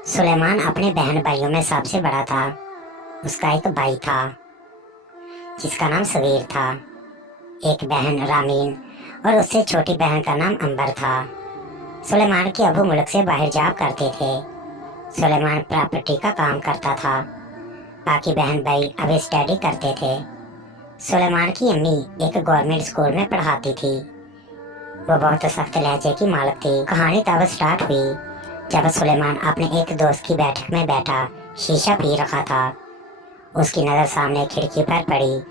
सुलेमान अपने बहन भाइयों में सबसे बड़ा था। उसका एक भाई था जिसका नाम सगीर था, एक बहन रामीन और उससे छोटी बहन का नाम अंबर था। सुलेमान के अबू मुल्क से बाहर जॉब करते थे। सुलेमान प्रॉपर्टी का काम करता था। बाकी बहन भाई अब स्टडी करते थे। सुलेमान की अम्मी एक गवर्नमेंट स्कूल में पढ़ाती थी। वो बहुत सख्त लहजे की मालिक थी। कहानी तब स्टार्ट हुई जब सुलेमान अपने एक दोस्त की बैठक में बैठा शीशा पी रहा था। उसकी नजर सामने खिड़की पर पड़ी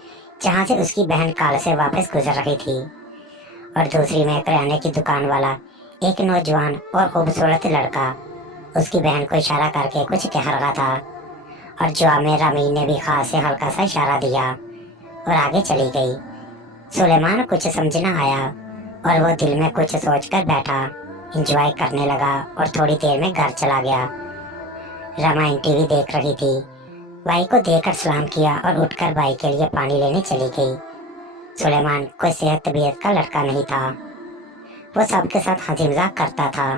जहां से उसकी बहन कॉल से वापस गुजर रही थी, और दूसरी में किराने की दुकान वाला एक नौजवान और खूबसूरत लड़का उसकी बहन को इशारा करके कुछ कह रहा था। और जवाब में रामीन ने भी खास से हल्का सा इशारा दिया और आगे चली गई। सुलेमान कुछ समझ न आया और वो दिल में कुछ सोचकर बैठा, एंजॉय करने लगा और थोड़ी देर में घर चला गया। रामायण टीवी देख रही थी। भाई को देखकर सलाम किया और उठकर भाई के लिए पानी लेने चली गई। सुलेमान कोई सेहत तबीयत का लड़का नहीं था। वो सबके साथ हंसी मजाक करता था।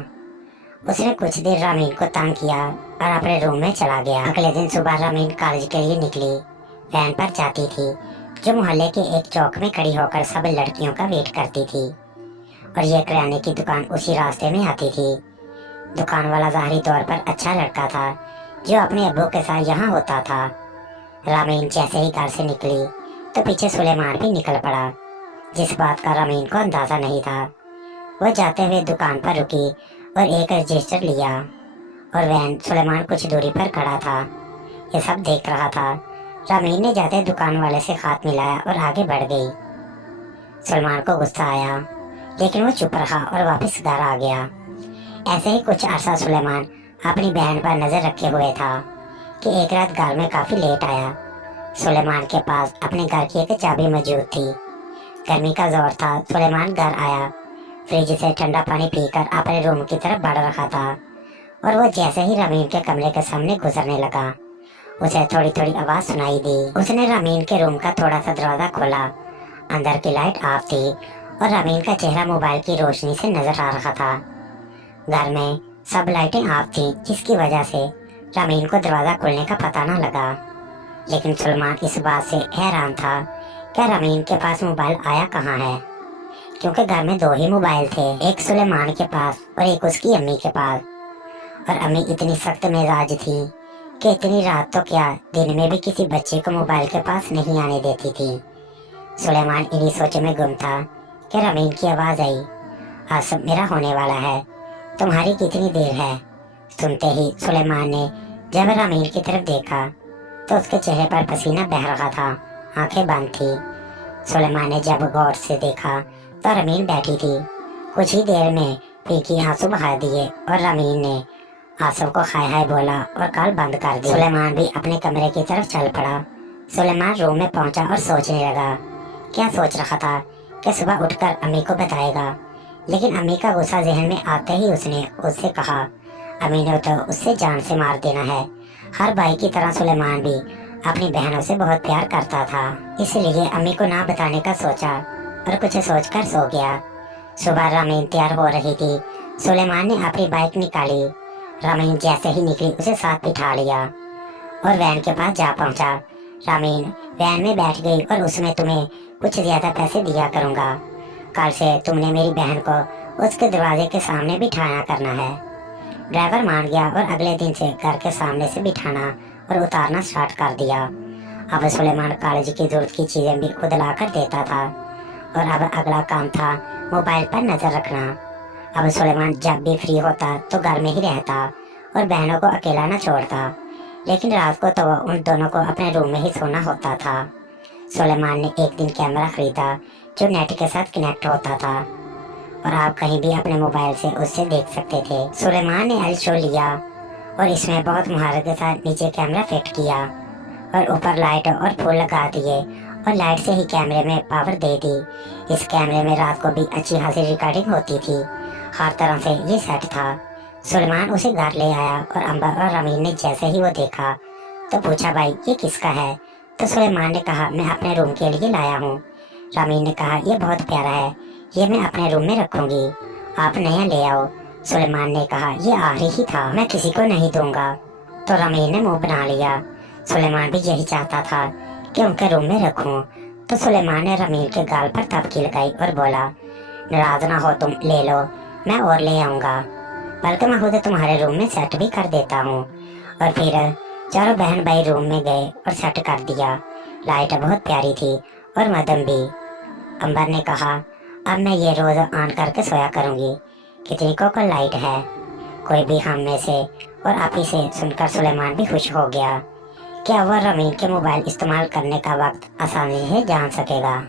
उसने कुछ देर रामीन को तंग किया और अपने रूम में चला गया। अगले दिन सुबह रामीन कॉलेज के लिए निकली। वैन पर जाती थी जो मोहल्ले के एक चौक में खड़ी होकर सब लड़कियों का वेट करती थी, और ये किराने की दुकान उसी रास्ते में आती थी। दुकान वाला ज़ाहिरी तौर पर अच्छा लड़का था जो अपने अब्बू के साथ यहाँ होता था। रामीन जैसे ही घर से निकली तो पीछे सुलेमान भी निकल पड़ा, जिस बात का रामीन को अंदाजा नहीं था। वो जाते हुए दुकान पर रुकी और एक रजिस्टर लिया, और वैन सुलेमान कुछ दूरी पर खड़ा था। ये सब देख रहा था। रामीन ने जाते दुकान वाले से हाथ मिलाया और आगे बढ़ गई। सुलेमान को गुस्सा आया, लेकिन वो चुप रहा और वापस घर आ गया। ऐसे ही कुछ अरसा सुलेमान अपनी बहन पर नजर रखे हुए था कि एक रात घर में काफी लेट आया। सुलेमान के पास अपने घर की एक चाबी मौजूद थी। गर्मी का जोर था। सुलेमान घर आया, फ्रिज से ठंडा पानी पीकर अपने रूम की तरफ बढ़ रहा था, और वो जैसे ही रामीन के कमरे के सामने गुजरने लगा, उसे थोड़ी थोड़ी आवाज सुनाई दी। उसने रामीन के रूम का थोड़ा सा दरवाजा खोला। अंदर की लाइट ऑफ थी और रामीन का चेहरा मोबाइल की रोशनी से नजर आ रहा था। घर में सब लाइटें ऑफ थी, जिसकी वजह से रामीन को दरवाजा खोलने का पता न लगा। लेकिन सुलेमान इस बात से हैरान था कि रामीन के पास मोबाइल आया कहाँ है, क्योंकि घर में दो ही मोबाइल थे, एक सुलेमान के पास और एक उसकी अम्मी के पास। और अम्मी इतनी सख्त मिजाज थी कि इतनी रात तो क्या, दिन में भी किसी बच्चे को मोबाइल के पास नहीं आने देती थी। सुलेमान इन्हीं सोच में गुम था कि रामीन की आवाज आई, आज सब मेरा होने वाला है, तुम्हारी कितनी देर है। सुनते ही सुलेमान ने जब रामीन की तरफ देखा तो उसके चेहरे पर पसीना बह रहा था, आंखें बंद थी। सुलेमान ने जब गौर से देखा तो रामीन बैठी थी। कुछ ही देर में फीकी आंसू बहा दिए और रामीन ने आंसू को हाय हाय बोला और कॉल बंद कर दी। सुलेमान भी अपने कमरे की तरफ चल पड़ा। सुलेमान रूम में पहुंचा और सोचने लगा। क्या सोच रहा था कि सुबह उठकर अम्मी को बताएगा, लेकिन अम्मी का गुस्सा जहन में आते ही उसने उससे कहा, अम्मी ने तो उससे जान से मार देना है। हर भाई की तरह सुलेमान भी अपनी बहनों से बहुत प्यार करता था, इसलिए अम्मी को ना बताने का सोचा और कुछ सोचकर सो गया। सुबह रामीन तैयार हो रही थी। सुलेमान ने अपनी बाइक निकाली। रामीन जैसे ही निकली उसे साथ बिठा लिया और वैन के पास जा पहुंचा। रामीन वैन में बैठ गई और उसमें तुम्हें कुछ ज्यादा पैसे दिया करूंगा। कल से तुमने मेरी बहन को उसके दरवाजे के सामने बिठाया करना है। ड्राइवर मान गया और अगले दिन से घर के सामने से बिठाना और उतारना स्टार्ट कर दिया। अब सुलेमान कॉलेज की जरूरत की चीजें भी खुद ला कर देता था, और अब अगला काम था मोबाइल पर नजर रखना। अब सुलेमान जब भी फ्री होता तो घर में ही रहता और बहनों को अकेला न छोड़ता, लेकिन रात को तो उन दोनों को अपने रूम में ही सोना होता था। सुलेमान ने एक दिन कैमरा खरीदा जो नेट के साथ कनेक्ट होता था, और आप कहीं भी अपने मोबाइल से उससे देख सकते थे। सुलेमान ने एल शो लिया और इसमें बहुत महारत के साथ नीचे कैमरा फिट किया और ऊपर लाइट और फूल लगा दिए, और लाइट से ही कैमरे में पावर दे दी। इस कैमरे में रात को भी अच्छी खासी रिकॉर्डिंग होती थी। हर तरह से ये सेट था। सुलेमान उसे घर ले आया और अंबर और रामीन ने जैसे ही वो देखा तो पूछा, भाई ये किसका है? तो सुलेमान ने कहा, मैं अपने रूम के लिए लाया हूँ। रामीन ने कहा, यह बहुत प्यारा है, ये मैं अपने रूम में रखूंगी, आप नया ले आओ। सुलेमान ने कहा, ये आखिरी ही था, मैं किसी को नहीं दूंगा। तो रमीन ने मुंह बना लिया। सुलेमान भी यही चाहता था कि उनके रूम में रखूं। तो सुलेमान ने रमीन के गाल पर थपकी लगाई और बोला, नाराज ना हो तुम, ले लो, मैं और ले आऊंगा, बल्कि मैं खुद तुम्हारे रूम में सेट भी कर देता हूँ। और फिर चारों बहन भाई रूम में गए और सेट कर दिया। लाइट बहुत प्यारी थी और मदम भी। अंबर ने कहा, अब मैं ये रोज ऑन करके सोया करूंगी। कितनी कोकल लाइट है। कोई भी हम में से और आप ही से सुनकर सुलेमान भी खुश हो गया कि अब वह रमीन के मोबाइल इस्तेमाल करने का वक्त आसानी से जान सकेगा।